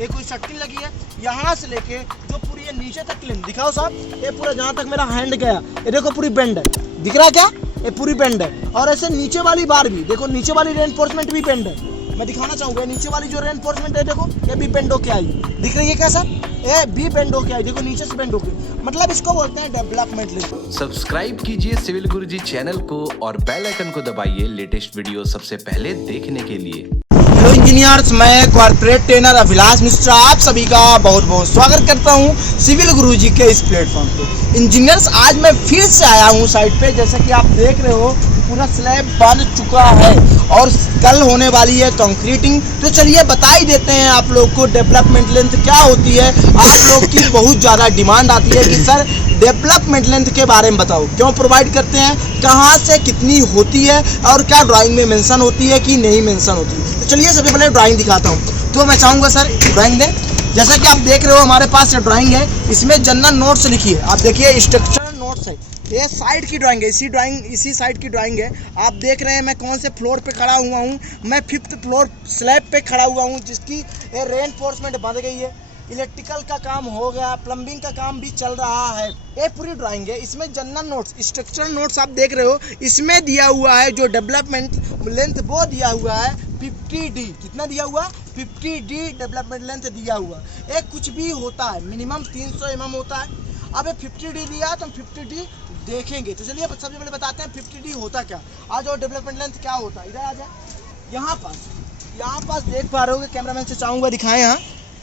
ये कोई शक्ति लगी है, यहाँ से लेके जो पूरी ये नीचे तक लेंथ दिखाओ साहब, ये पूरा जहाँ तक मेरा हैंड गया, ये देखो पूरी बेंड है, दिख रहा है क्या, ये पूरी बेंड है। और ऐसे नीचे वाली बार भी देखो, नीचे वाली रेनफोर्समेंट भी बेंड है। मैं दिखाना चाहूँगा नीचे वाली जो रेनफोर्समेंट है, देखो ये भी बेंड होके आई, दिख रही है क्या सर, ये भी बेंड होके आई, देखो नीचे से बेंड होके, मतलब इसको बोलते हैं डेवलपमेंट लेंथ। सब्सक्राइब कीजिए सिविल गुरुजी चैनल को और बेल आइकन को दबाइए लेटेस्ट वीडियो सबसे पहले देखने के लिए। हेलो इंजीनियर्स, मैं कॉर्पोरेट ट्रेनर अभिलाष मिश्रा आप सभी का बहुत बहुत स्वागत करता हूं सिविल गुरुजी के इस प्लेटफॉर्म पे। इंजीनियर्स, आज मैं फिर से आया हूं साइट पे। जैसा कि आप देख रहे हो पूरा स्लैब बन चुका है और कल होने वाली है कंक्रीटिंग। तो चलिए बता ही देते हैं आप लोग को डेवलपमेंट लेंथ क्या होती है। आप लोग की बहुत ज़्यादा डिमांड आती है कि सर डेवलपमेंट लेंथ के बारे में बताओ, क्यों प्रोवाइड करते हैं, कहाँ से कितनी होती है और क्या ड्राइंग में मेंशन होती है कि नहीं मेंशन होती है। तो चलिए सबसे पहले ड्राइंग दिखाता हूँ। तो मैं चाहूँगा सर ड्राइंग दें। जैसा कि आप देख रहे हो हमारे पास ड्राइंग है, इसमें जनरल नोट्स लिखी है, आप देखिए स्ट्रक्चरल नोट्स है। ये साइड की ड्राइंग है, इसी साइड की ड्राइंग है। आप देख रहे हैं मैं कौन से फ्लोर पे खड़ा हुआ हूँ। मैं 5th फ्लोर स्लैब पे खड़ा हुआ हूँ, जिसकी रेनफोर्समेंट बन गई है। इलेक्ट्रिकल का काम हो गया, प्लम्बिंग का काम भी चल रहा है। ये पूरी ड्राइंग है। इसमें जनरल नोट्स, स्ट्रक्चरल नोट्स आप देख रहे हो, इसमें दिया हुआ है जो डेवलपमेंट लेंथ वो दिया हुआ है 50D। कितना दिया हुआ है? 50D डेवलपमेंट लेंथ दिया हुआ। एक कुछ भी होता है मिनिमम 300 mm होता है। अब ये 50D दिया तो हम 50D देखेंगे। तो चलिए सबसे पहले बताते हैं 50D होता क्या। आज और डेवलपमेंट लेंथ क्या होता है, इधर आ जाए। यहाँ पास देख पा रहे होगे, कैमरामैन से चाहूँगा दिखाएं। यहाँ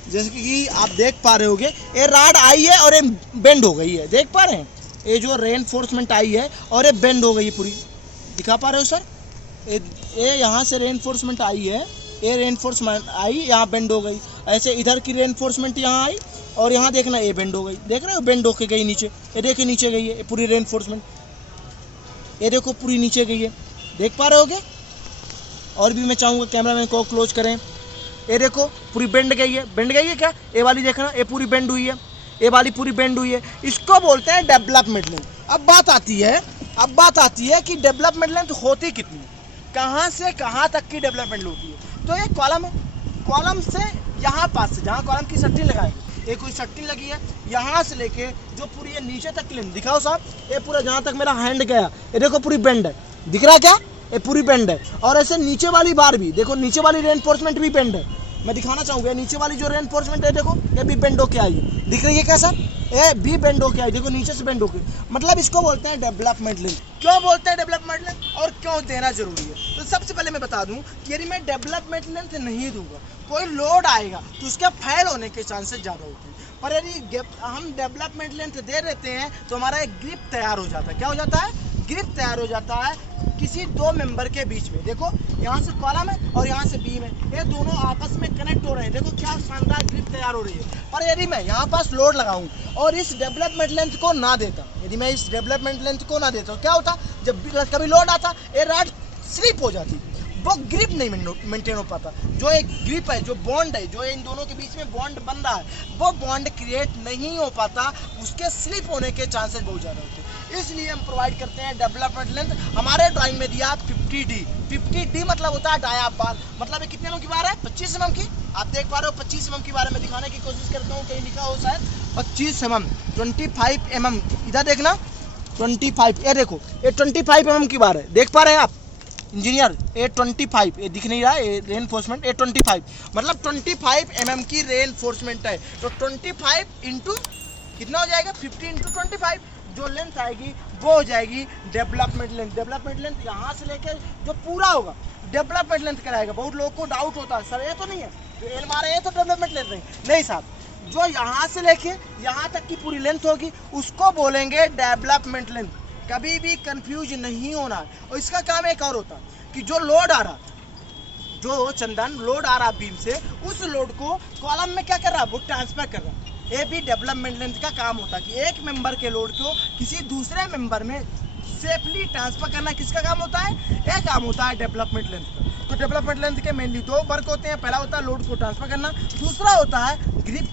जैसे कि आप देख पा रहे होगे ये राड आई है और ये बेंड हो गई है, देख पा रहे हैं। ये जो रेनफोर्समेंट आई है और ये बेंड हो गई है पूरी, दिखा पा रहे हो सर। ये यहाँ से रेनफोर्समेंट आई है, ये रेनफोर्समेंट आई यहाँ बेंड हो गई। ऐसे इधर की रेनफोर्समेंट यहाँ आई और यहाँ देखना ये बेंड हो गई, देख रहे हो बेंड होके गई नीचे। ये देखिए नीचे गई है पूरी रेनफोर्समेंट, ये देखो पूरी नीचे गई है, देख पा रहे होगे। और भी मैं चाहूँगा कैमरामैन को क्लोज करें। ये देखो पूरी बेंड गई है क्या, ये वाली देखना, ये पूरी बेंड हुई है, ये वाली पूरी बेंड हुई है। इसको बोलते हैं डेवलपमेंट लेंथ। अब बात आती है कि डेवलपमेंट लेंथ होती कितनी, कहाँ से कहाँ तक की डेवलपमेंट होती है। तो ये कॉलम है, कॉलम से यहाँ पास से जहाँ कॉलम की सट्टी लगाएगी, ये कोई सट्टी लगी है, यहाँ से लेके जो पूरी ये नीचे तक की लेंथ दिखाओ साहब, ये पूरा जहाँ तक मेरा हैंड गया, ये देखो पूरी बेंड है, दिख रहा है क्या, ये पूरी बेंड है। और ऐसे नीचे वाली बार भी देखो, नीचे वाली रेनफोर्समेंट भी बेंड है। मैं दिखाना चाहूँगा नीचे वाली जो रेनफोर्समेंट है, देखो ये भी बेंड होके आई, दिख रही है क्या सर, ये भी बेंड होके आई, देखो नीचे से बेंड होके। मतलब इसको बोलते हैं डेवलपमेंट लेंथ। क्यों बोलते हैं डेवलपमेंट लेंथ और क्यों देना जरूरी है, तो सबसे पहले मैं बता दूं कि यदि मैं डेवलपमेंट लेंथ नहीं दूंगा, कोई लोड आएगा तो उसका फेल होने के चांसेस ज़्यादा होते हैं। पर यदि हम डेवलपमेंट लेंथ दे देते हैं तो हमारा एक ग्रिप तैयार हो जाता है। क्या हो जाता है? ग्रिप तैयार हो जाता है किसी दो मेंबर के बीच में। देखो यहाँ से कॉलम है और यहाँ से बीम है, ये दोनों आपस में कनेक्ट हो रहे हैं, देखो क्या शानदार ग्रिप तैयार हो रही है। पर यदि मैं यहाँ पास लोड लगाऊं और इस डेवलपमेंट लेंथ को ना देता, यदि मैं इस डेवलपमेंट लेंथ को ना देता, क्या होता, जब कभी लोड आता ये रॉड स्लिप हो जाती, वो ग्रिप नहीं मेंटेन हो पाता। जो एक ग्रिप है, जो बॉन्ड है, जो इन दोनों के बीच में बॉन्ड बन रहा है, वो बॉन्ड क्रिएट नहीं हो पाता, उसके स्लिप होने के चांसेस बहुत ज़्यादा होते हैं। इसलिए हम प्रोवाइड करते हैं डेवलपमेंट लेंथ। हमारे ड्राइंग में दिया 50D। 50D मतलब होता है डाया बार, मतलब ये कितने mm की बार है, 25 mm की। आप देख पा रहे हो 25 mm की बार में दिखाने की कोशिश करता हूँ, कहीं लिखा हो शायद 25 mm, 25 mm, इधर देखना 25, ये देखो ये 25 mm की बार है, देख पा रहे हैं आप इंजीनियर, ये 25, ये दिख नहीं रहा है, ये रेनफोर्समेंट, ये 25 मतलब 25 mm की रेनफोर्समेंट है। तो 25 इंटू कितना हो जाएगा, 50 इंटू 25, जो लेंथ आएगी वो हो जाएगी डेवलपमेंट लेंथ। डेवलपमेंट लेंथ यहाँ से लेके जो पूरा होगा डेवलपमेंट लेंथ कराएगा। बहुत लोगों को डाउट होता है, सर ये तो नहीं है जो एल मारे ये तो डेवलपमेंट लेंथ नहीं साहब, जो यहाँ से लेके यहाँ तक की पूरी लेंथ होगी उसको बोलेंगे डेवलपमेंट लेंथ। कभी भी कंफ्यूज नहीं होना है। और इसका काम एक और होता है कि जो लोड आ रहा, जो चंदन लोड आ रहा बीम से, उस लोड को कॉलम में क्या कर रहा, वो ट्रांसफर कर रहा। ये भी डेवलपमेंट लेंथ का काम होता है कि एक मेंबर के लोड को किसी दूसरे मेंबर में सेफली ट्रांसफर करना किसका काम होता है, ये काम होता है डेवलपमेंट लेंथ का। तो डेवलपमेंट लेंथ के मेनली दो वर्क होते हैं, पहला होता है लोड को ट्रांसफर करना, दूसरा होता है ग्रिप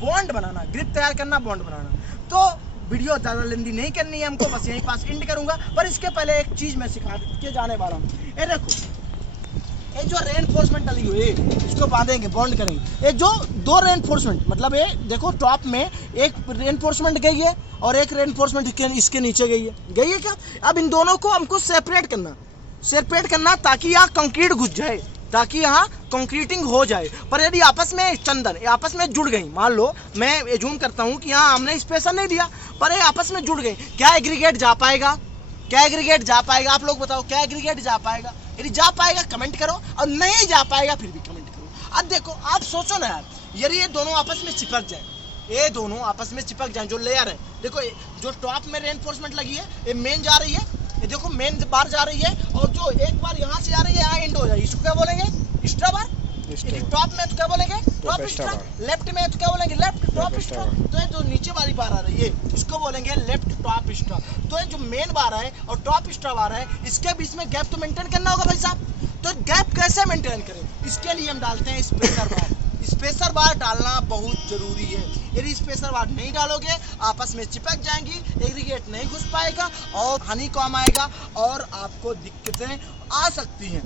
बॉन्ड बनाना, ग्रिप तैयार करना, बॉन्ड बनाना। तो वीडियो ज़्यादा लेंदी नहीं करनी है हमको, बस यहीं पास एंड करूँगा। पर इसके पहले एक चीज़ मैं सिखा के जाने वाला हूँ। ये देखो ये जो रेनफोर्समेंट डाली हुई है इसको बांधेंगे, बॉन्ड करेंगे। ये जो दो रेनफोर्समेंट मतलब ये देखो टॉप में एक रेनफोर्समेंट गई है और एक रेनफोर्समेंट इसके नीचे गई है क्या। अब इन दोनों को हमको सेपरेट करना ताकि यहाँ कंक्रीट घुस जाए, ताकि यहाँ कंक्रीटिंग हो जाए। पर यदि आपस में आपस में जुड़ गई, मान लो मैं एज्यूम करता हूँ कि यहाँ हमने स्पेशल नहीं दिया पर ये आपस में जुड़ गई, क्या एग्रीगेट जा पाएगा? आप लोग बताओ, क्या एग्रीगेट जा पाएगा? यदि जा पाएगा कमेंट करो, और नहीं जा पाएगा फिर भी कमेंट करो। अब देखो आप सोचो ना यार, यदि ये दोनों आपस में चिपक जाए, जो लेयर है देखो, जो टॉप में रेनफोर्समेंट लगी है ये मेन जा रही है, ये देखो मेन बार जा रही है, और जो एक बार यहाँ से आ रही है यहाँ एंड हो जाएगी, इसको क्या बोलेंगे? एक्स्ट्रा बार। टॉप में तो क्या बोलेंगे? Top extra. लेफ्ट में तो क्या बोलेंगे? Left top extra. तो ये जो नीचे वाली बार आ रही है इसको बोलेंगे लेफ्ट टॉप एक्स्ट्रा। तो ये जो मेन बार है और टॉप एक्स्ट्रा बार है इसके बीच में गैप तो मेंटेन करना होगा भाई साहब। तो गैप कैसे मेंटेन करें? इसके लिए हम डालते हैं स्पेसर बार डालना बहुत जरूरी है। यदि स्पेसर बार नहीं डालोगे आपस में चिपक जाएंगी, एग्रीगेट नहीं घुस पाएगा और हानि कम आएगा, और आपको दिक्कतें आ सकती हैं,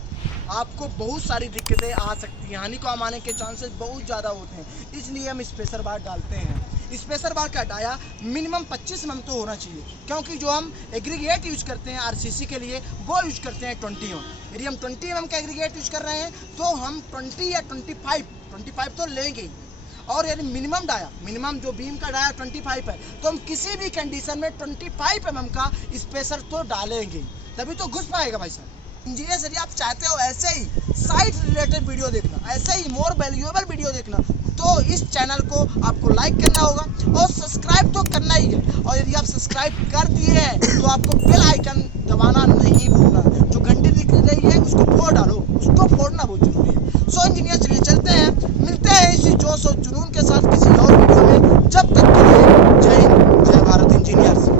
आपको बहुत सारी दिक्कतें आ सकती हैं, हानि कम आने के चांसेस बहुत ज़्यादा होते हैं। इसलिए हम स्पेसर बार डालते हैं। स्पेसर बार का डाया मिनिमम 25 mm तो होना चाहिए, क्योंकि जो हम एग्रीगेट यूज करते हैं आरसीसी के लिए वो यूज करते हैं 20 mm। यदि हम 20 mm का एग्रीगेट यूज कर रहे हैं तो हम 20 या 25 तो लेंगे। और यदि मिनिमम जो बीम का डाया 25 है तो हम किसी भी कंडीशन में 25 mm का स्पेसर तो डालेंगे, तभी तो घुस पाएगा भाई साहब। इंजीनियर यदि आप चाहते हो ऐसे ही साइट रिलेटेड वीडियो देखना, ऐसे ही मोर वैल्यूएबल वीडियो देखना, तो इस चैनल को आपको लाइक करना होगा और सब्सक्राइब तो करना ही है। और यदि आप सब्सक्राइब कर दिए हैं तो आपको बेल आइकन दबाना नहीं भूलना, जो घंटी दिख रही है उसको फोड़ डालो, उसको फोड़ना बहुत जरूरी है। सो इंजीनियर चलिए चलते हैं, मिलते हैं इसी जोश और जुनून के साथ किसी